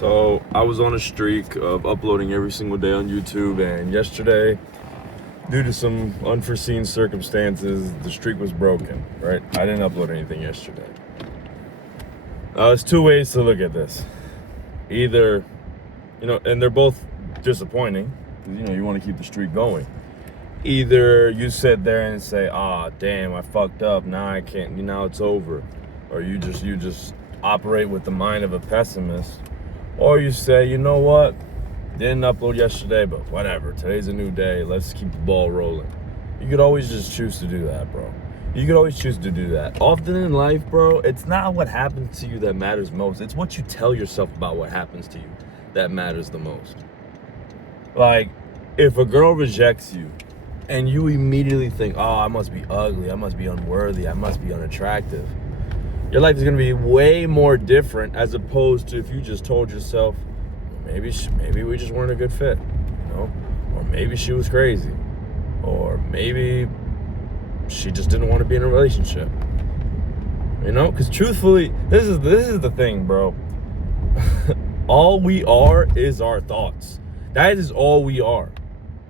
So I was on a streak of uploading every single day on YouTube, and yesterday, due to some unforeseen circumstances, the streak was broken, right? I didn't upload anything yesterday. There's two ways to look at this. Either, and they're both disappointing, because, you want to keep the streak going. Either you sit there and say, damn, I fucked up, now I can't, now it's over. Or you just operate with the mind of a pessimist. Or you say, you know what, didn't upload yesterday, but whatever, today's a new day, let's keep the ball rolling. You could always just choose to do that, bro. You could always choose to do that. Often in life, bro, it's not what happens to you that matters most. It's what you tell yourself about what happens to you that matters the most. Like, if a girl rejects you and you immediately think, I must be ugly, I must be unworthy, I must be unattractive, your life is going to be way more different as opposed to if you just told yourself, maybe we just weren't a good fit, or maybe she was crazy, or maybe she just didn't want to be in a relationship, because truthfully, this is the thing, bro. All we are is our thoughts. That is all we are.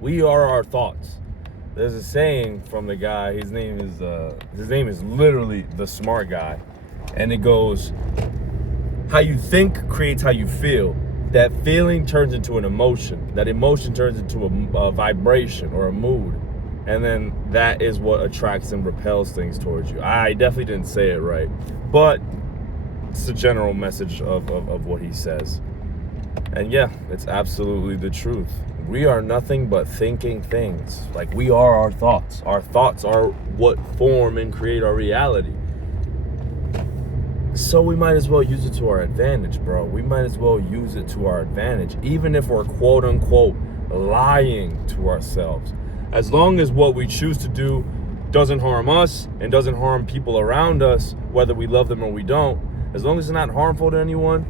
We are our thoughts. There's a saying from the guy, his name is literally The Smart Guy. And it goes, how you think creates how you feel. That feeling turns into an emotion. That emotion turns into a vibration or a mood. And then that is what attracts and repels things towards you. I definitely didn't say it right, but it's the general message of what he says. And yeah, it's absolutely the truth. We are nothing but thinking things. Like, we are our thoughts. Our thoughts are what form and create our reality. So we might as well use it to our advantage, bro. We might as well use it to our advantage, even if we're quote unquote lying to ourselves. As long as what we choose to do doesn't harm us and doesn't harm people around us, whether we love them or we don't, as long as it's not harmful to anyone,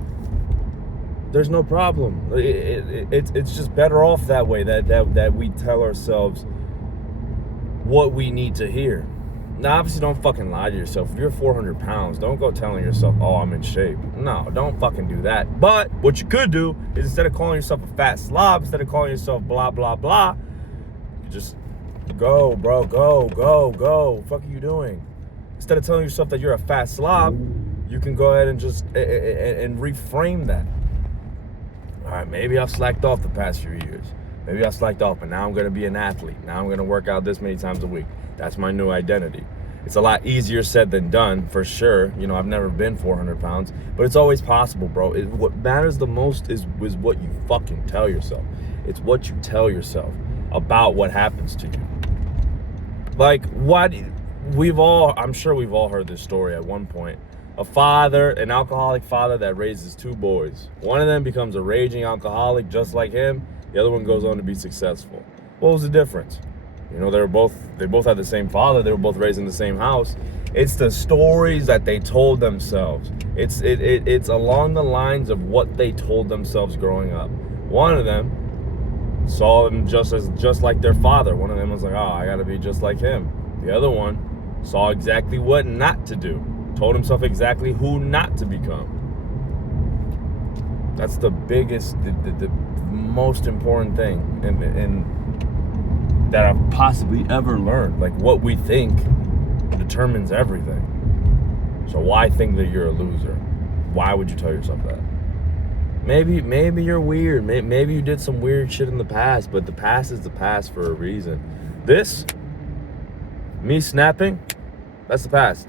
there's no problem. It's just better off that way, that we tell ourselves what we need to hear. Now, obviously, don't fucking lie to yourself. If you're 400 pounds, don't go telling yourself, I'm in shape. No, don't fucking do that. But what you could do is, instead of calling yourself a fat slob, instead of calling yourself blah, blah, blah, you just go, bro, go. Fuck are you doing? Instead of telling yourself that you're a fat slob, you can go ahead and just and reframe that. All right, maybe I've slacked off the past few years. Maybe I slacked off, but now I'm going to be an athlete. Now I'm going to work out this many times a week. That's my new identity. It's a lot easier said than done, for sure. I've never been 400 pounds, but it's always possible, bro. What matters the most is what you fucking tell yourself. It's what you tell yourself about what happens to you. Like, I'm sure we've all heard this story at one point. An alcoholic father that raises two boys. One of them becomes a raging alcoholic just like him. The other one goes on to be successful. What was the difference? They both had the same father. They were both raised in the same house. It's the stories that they told themselves. It's along the lines of what they told themselves growing up. One of them saw them just like their father. One of them was like, I gotta be just like him. The other one saw exactly what not to do. Told himself exactly who not to become. That's the biggest, the most important thing, and that I've possibly ever learned. Like, what we think determines everything. So why think that you're a loser? Why would you tell yourself that? Maybe you're weird. Maybe you did some weird shit in the past, but the past is the past for a reason. Me snapping, that's the past.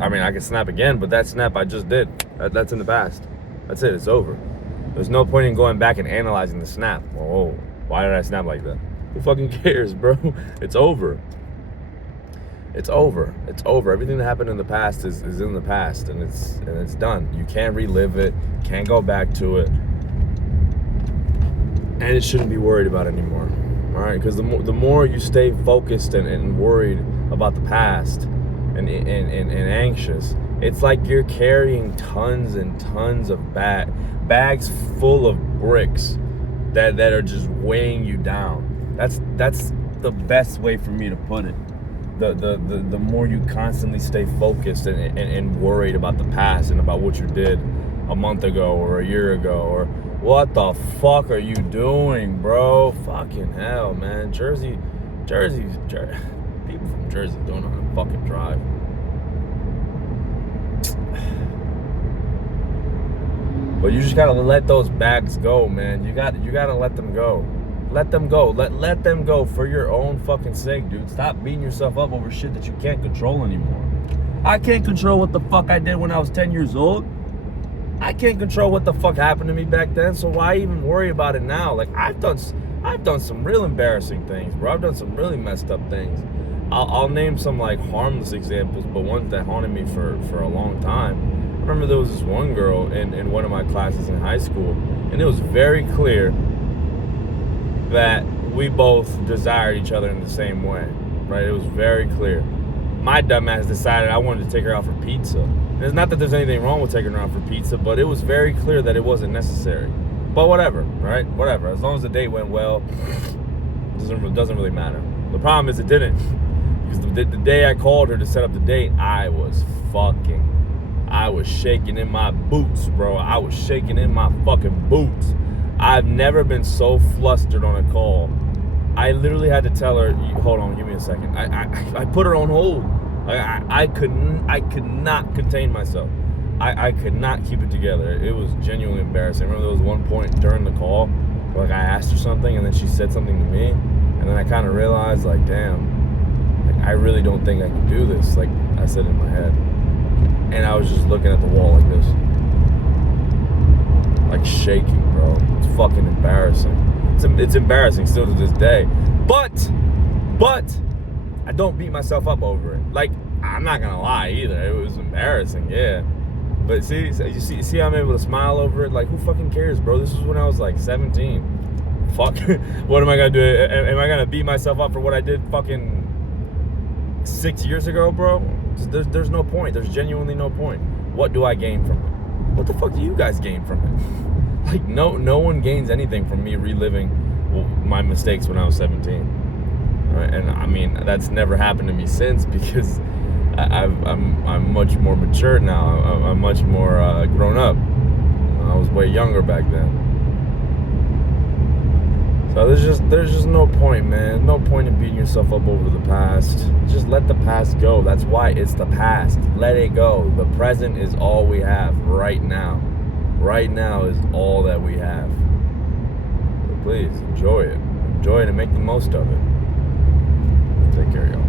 I mean, I can snap again, but that snap I just did, that's in the past. That's it, it's over. There's no point in going back and analyzing the snap. Why did I snap like that? Who fucking cares, bro? It's over. It's over. Everything that happened in the past is in the past, and it's done. You can't relive it, can't go back to it. And it shouldn't be worried about anymore. All right? Because the more you stay focused and worried about the past and anxious, it's like you're carrying tons and tons of bags full of bricks that are just weighing you down. That's the best way for me to put it. The more you constantly stay focused and worried about the past and about what you did, a month ago or a year ago, or what the fuck are you doing, bro? Fucking hell, man. Jersey, people from Jersey don't know how to fucking drive. But you just gotta let those bags go, man. You gotta let them go. Let them go. Let them go for your own fucking sake, dude. Stop beating yourself up over shit that you can't control anymore. I can't control what the fuck I did when I was 10 years old. I can't control what the fuck happened to me back then, so why even worry about it now? Like, I've done some real embarrassing things, bro. I've done some really messed up things. I'll name some, like, harmless examples, but ones that haunted me for a long time. I remember there was this one girl in one of my classes in high school, and it was very clear that we both desired each other in the same way, right? It was very clear. My dumbass decided I wanted to take her out for pizza. And it's not that there's anything wrong with taking her out for pizza, but it was very clear that it wasn't necessary. But whatever, right? Whatever. As long as the date went well, it doesn't really matter. The problem is it didn't. Because the day I called her to set up the date, I was shaking in my boots, bro. I was shaking in my fucking boots. I've never been so flustered on a call. I literally had to tell her, hold on, give me a second. I put her on hold. I could not contain myself. I could not keep it together. It was genuinely embarrassing. I remember there was one point during the call where, like, I asked her something and then she said something to me, and then I kind of realized, like, damn, like, I really don't think I can do this. Like I said in my head, and I was just looking at the wall like this, like shaking, bro. It's fucking embarrassing. It's embarrassing still to this day, but I don't beat myself up over it. Like, I'm not gonna lie either. It was embarrassing, yeah. But see how I'm able to smile over it? Like, who fucking cares, bro? This was when I was like 17. Fuck, what am I gonna do? Am I gonna beat myself up for what I did fucking 6 years ago, bro? There's no point. There's genuinely no point. What do I gain from it? What the fuck do you guys gain from it? Like, no one gains anything from me reliving my mistakes when I was 17. Right? And I mean, that's never happened to me since, because I'm much more mature now. I'm much more grown up. I was way younger back then. So there's just no point, man. No point in beating yourself up over the past. Just let the past go. That's why it's the past. Let it go. The present is all we have right now. Right now is all that we have. So please enjoy it. Enjoy it and make the most of it. Take care, y'all.